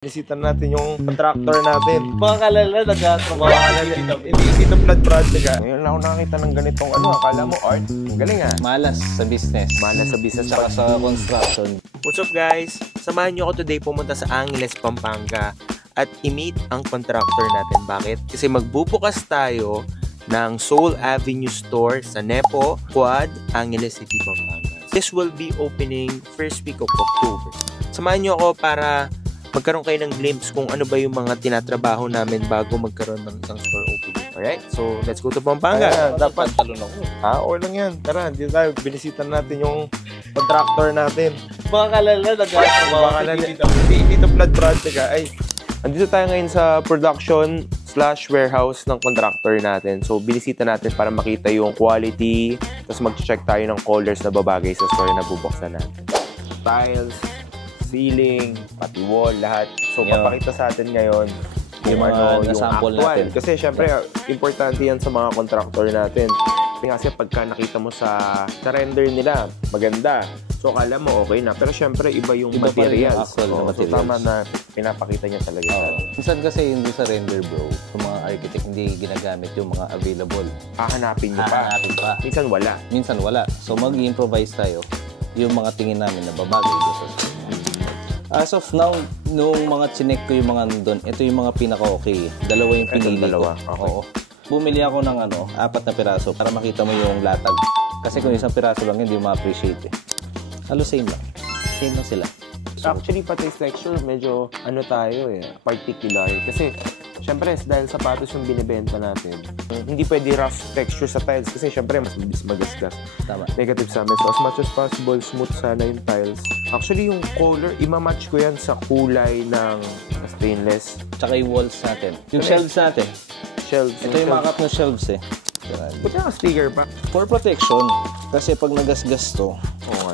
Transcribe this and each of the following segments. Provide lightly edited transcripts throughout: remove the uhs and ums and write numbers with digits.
Bisita natin yung contractor natin. Mga kalala, nagkatrabaho ka Dito flood project ah. Ngayon lang ako nakakita ng ganitong akala mo art. Ang galing ah. Malas sa business. Malas sa business. Tsaka sa construction. What's up guys? Samahan niyo ako today pumunta sa Angeles, Pampanga at i-meet ang contractor natin. Bakit? Kasi magbubukas tayo ng Soul Avenue Store sa Nepo, Quad, Angeles City, Pampanga. This will be opening first week of October. Samahan niyo ako para magkaroon kayo ng glimpse kung ano ba yung mga tinatrabaho namin bago magkaroon ng isang store opening. Alright? So, let's go to Pampanga. Dapat talon ako. Okay lang yan. Tara, dito tayo. Binisita natin yung contractor natin. Mga kalala, nagkatrabaho ka Dito flood project ah. Ay, andito tayo ngayon sa production/warehouse ng contractor natin. So, binisita natin para makita yung quality. Tapos mag-check tayo ng colors na babagay sa store na bubuksan natin. Tiles, ceiling, pati wall, lahat. So, papakita sa atin ngayon kung yung ano yung sample actual. natin. Kasi, syempre, importante yan sa mga contractor natin. Kasi pagka nakita mo sa render nila, maganda. So, akala mo okay na. Pero, syempre, iba yung materials. Yung so, tama na pinapakita niya talaga sa atin. Minsan kasi hindi sa render bro, yung mga architect hindi ginagamit yung mga available. Hahanapin niyo pa. Hahanapin pa. Minsan wala. Minsan wala. So, mag-improvise tayo yung mga tingin namin na babagay dito sa as of now, nung mga chinek ko yung mga nandun, ito yung mga pinaka-okay. Dalawa yung pinili ko. Okay. Oo. Bumili ako ng 4 na piraso para makita mo yung latag. Kasi kung isang piraso lang yun, hindi mo ma-appreciate eh. Halos same lang. Same lang sila. So, actually, pati texture, medyo tayo particular. Kasi, syempre, dahil sapatos yung binibenta natin, hindi pwede rough texture sa tiles kasi syempre, mas magasgas. Tama. Negative sa amin. So, as much as possible, smooth sana yung tiles. Actually, yung color, imamatch ko yan sa kulay ng stainless. Tsaka yung walls natin. Yung shelves natin. Shelves. Ito yung makap ng shelves eh. Ba't yung sticker pa? For protection. Kasi pag nagasgas to,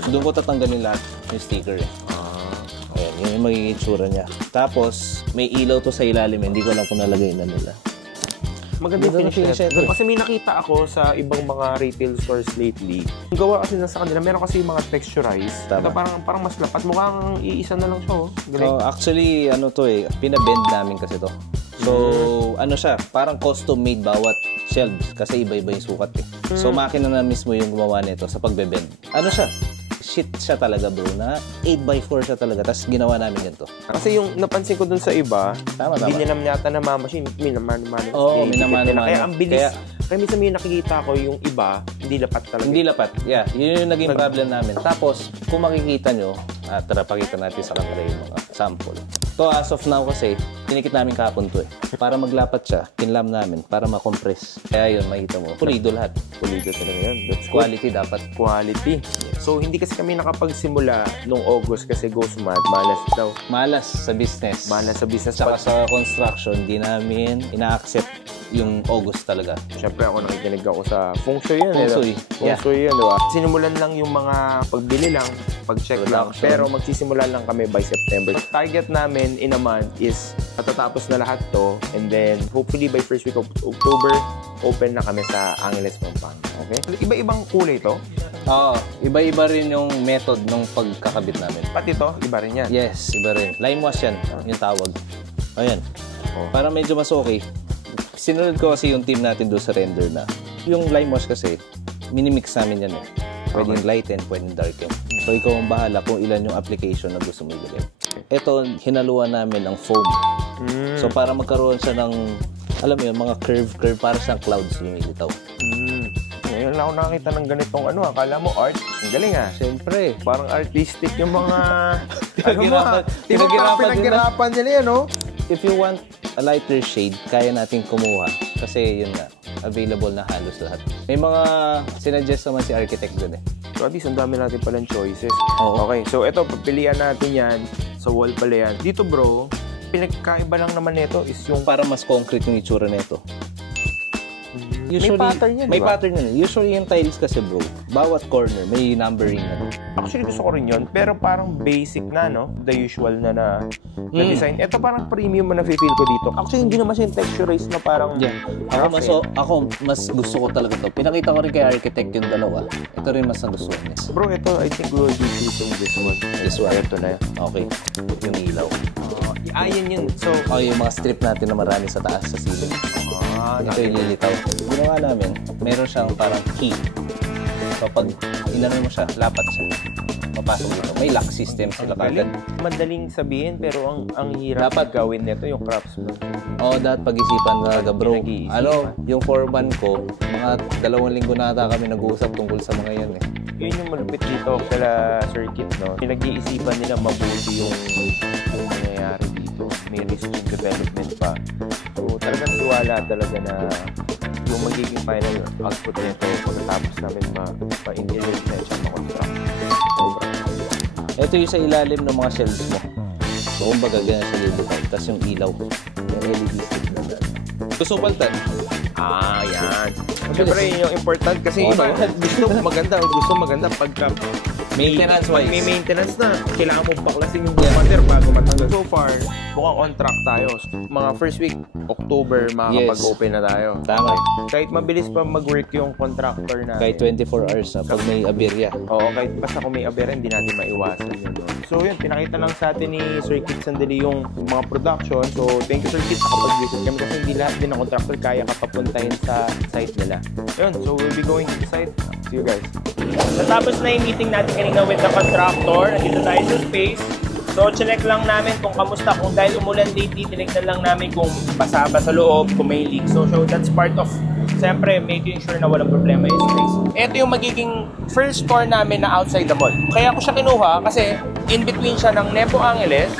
doon ko tatanggalin lahat yung sticker eh. Ayan, yun yung magiging itsura niya. Tapos, may ilaw to sa ilalim. Hindi ko alam kung nalagay na nila. Maganda yung finish net. Kasi may nakita ako sa ibang mga retail stores lately. Yung gawa kasi na sa kanila, meron kasi yung mga texturized. Ito parang mas lapat. Mukhang iisa na lang siya. Actually, pinabend namin kasi to. So, siya, parang custom made bawat shelves kasi iba-iba yung sukat eh. So, makina na mismo yung gumawa nito sa pagbe-bend. Siya? Sheet siya talaga bro na 8x4 siya talaga tapos ginawa namin ganito. Kasi yung napansin ko dun sa iba, hindi niya naman yata na machine, minamano-mano. Oo, minamano-mano. Kaya ang bilis. Kaya minsan may nakikita ko yung iba, hindi lapat talaga. Hindi lapat, yeah. Yun yung naging problem namin. Tapos, kung makikita nyo, tara pakita natin sa camera yung mga sample. So, as of now kasi, tinikit namin kahapon to eh. Para maglapat siya, kinlam namin para makompress. Kaya yun, makita mo. Pulido lahat. Pulido talaga yan. That's quality dapat. Quality. So, hindi kasi kami nakapagsimula nung August kasi Ghost Mad, malas daw. Malas sa business. Malas sa business. Tsaka sa construction, di namin ina-accept yung August talaga. Siyempre ako nakikinig ako sa feng shui yan. Feng shui. Feng shui yan, diba? Sinimulan lang yung mga pagbili lang, pag-check lang. Pero magsisimula lang kami by September. Target namin in a month is matatapos na lahat to and then hopefully by first week of October, open na kami sa Angeles, Pampanga. Okay? Iba-ibang kulay to? Oo. Iba-iba rin yung method ng pagkakabit namin. Pati to, iba rin yan? Yes, iba rin. Lime wash yan, yung tawag. Ayan. Para medyo mas okay. Sinunod ko kasi yung team natin doon sa render na yung lime wash kasi, minimix namin yan eh. Pwedeng lighten, pwedeng darken. So, ikaw ang bahala kung ilan yung application na gusto mo ilagay. Ito, hinaluan namin ng foam. So, para magkaroon siya ng, alam mo yun, mga curve para siyang clouds lumilitaw. Ngayon lang ako nakakita ng ganitong akala mo art. Ang galing ah. Siyempre. Parang artistic yung mga pinaghirapan nila yan, no? If you want a lighter shade, kaya natin kumuha. Kasi yun nga, available na halos lahat. May mga sinuggest naman si architect dun eh. So at least ang dami natin palang choices. Oo. Okay, so ito, papilian natin yan. Sa wall pala yan. Dito bro, pinagkaiba lang naman nito is yung para mas concrete yung itsura nito. Usually, may pattern yan, may pattern yan. Usually yung tiles kasi bro, bawat corner may numbering na. Actually gusto ko rin yun, pero parang basic na, no? The usual na design. Ito parang premium na feel ko dito. Actually hindi naman siya texturized na parang Ako mas gusto ko talaga to. Pinakita ko rin kay architect yung dalawa. Ito rin mas nagustuhan niya. Bro, ito I think we will be choosing this one. This one? Ito na yan. Okay. Yung ilaw. Ayan yun. So, Yung mga strip natin na marami sa taas sa ceiling. Ito yung lilitaw. Ginawa namin, meron siyang parang key. So pag inano mo siya, lapat siya. Papasok dito. May lock system sila kagad. madaling sabihin pero ang hirap Dapat gawin nito yung craftsman. Dapat pag-isipan talaga bro. Pinag-iisipan. Yung foreman ko, mga 2 linggo na ata kami nag-uusap tungkol sa mga yan eh. Yun yung malupit dito sa circuit, no? Pinag-iisipan nila mabuti yung nangyayari dito. May risk yung development pa. So, talagang tiwala talaga na yung magiging final output nito pagkatapos namin ma-engineer na siya ma-construct. Ito yung sa ilalim ng mga shelves mo. So, kumbaga ganyan sa lilitaw. Tapos yung ilaw. Yung LED stick na dyan. Gusto paltan? Yan. Siyempre, yun yung important kasi iba gusto maganda pagka Maintenance-wise. may maintenance na. Kailangan mo baklasin yung bumater bago matanggal. So far, mukhang on track tayo. Mga first week, October, makakapag-open na tayo. Tama. Kahit mabilis pa mag-work yung contractor na. Kahit 24 hours pag may aberya. Oo, kahit basta kung may abera, hindi natin maiwasan yun. No? So yun, pinakita lang sa atin ni Sir Kit sandali yung mga production. So thank you Sir Kit sa kapag-visit kami kasi hindi lahat din ng contractor kaya kapapuntahin sa site nila. Yun, so we'll be going to the site. See you guys. Natapos na yung meeting natin kanina with the contractor. Nandito tayo sa space. So, check lang namin kung kamusta. Kung dahil umulan lately, tinignan lang namin kung basa ba sa loob, kung may leak. So that's part of, siyempre, making sure na walang problema yung space. Ito yung magiging first store namin na outside the mall. Kaya ko siya kinuha kasi in between siya ng Nepo Angeles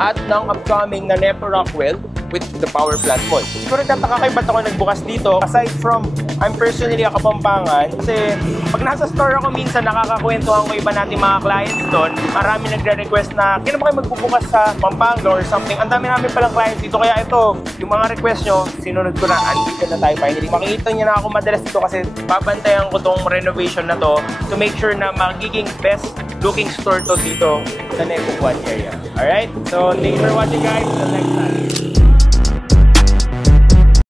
at ng upcoming na Nepo Rockwell with the power plant mall. Siguro tataka kayo ba't ako nagbukas dito? Aside from, I'm personally a Kapampangan kasi pag nasa store ako minsan nakakakwentuhan ko iba natin mga clients doon. Marami nagre-request na kailan ba kayo magbubukas sa Pampanga or something. Ang dami namin palang clients dito kaya ito, yung mga request nyo, sinunod ko na, andito na tayo finally. Makikita nyo na ako madalas dito kasi babantayan ko tong renovation na to to make sure na magiging best looking store to dito sa Nepo 1 area. Alright? So, thank you for watching guys. Until next time.